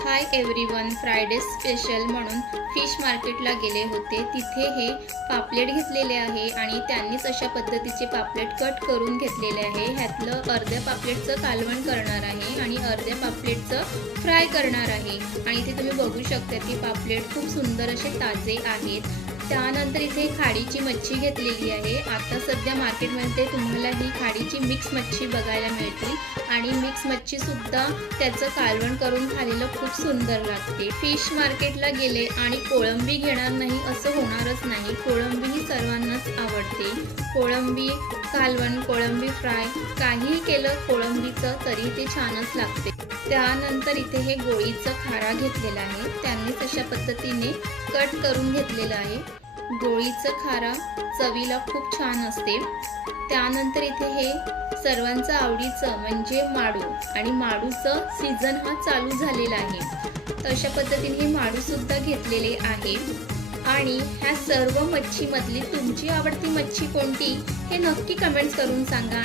Hi everyone, Friday special म्हणून fish मार्केटला गेले होते। तिथे हे पापलेट घेतलेले आहे आणि त्यांनीच अशा पद्धतीचे पापलेट कट करून घेतलेले आहे। ह्यातलं अर्ध्या पापलेटचं कालवण करणार आहे आणि अर्ध्या पापलेटचं फ्राय करणार आहे। आणि इथे तुम्ही बघू शकता की पापलेट खूप सुंदर असे ताजे आहेत। त्यानंतर इथे खाडीची मच्छी घेतलेली आहे। आता सध्या मार्केटमध्ये तुम्हाला ही खाडीची मिक्स मच्छी बघायला मिळतील आणि मिक्स मच्छी सुद्धा त्याचं कालवण करून खाल्लेलं खूप सुंदर लागते। फिश मार्केटला गेले आणि कोळंबी घेणार नाही असं होणारच नाही। कोळंबी ही सर्वांनाच आवडते। कोळंबी कालवण, कोळंबी फ्राय काहीही केलं कोळंबीचं तरी ते छानच लागते। त्यानंतर इथे हे गोळीचं खारा घेतलेला आहे। त्यांनी तशा पद्धतीने कट करून घेतलेलं आहे। गोळीचं खारा चवीला खूप छान असते। त्यानंतर इथे हे सर्वांचं आवडीचं म्हणजे माडू आणि माडूचं सीझन हा चालू झालेला आहे। तशा पद्धतीने हे माडू सुद्धा घेतलेले आहे। आणि ह्या सर्व मच्छीमधली तुमची आवडती मच्छी कोणती हे नक्की कमेंट्स करून सांगा।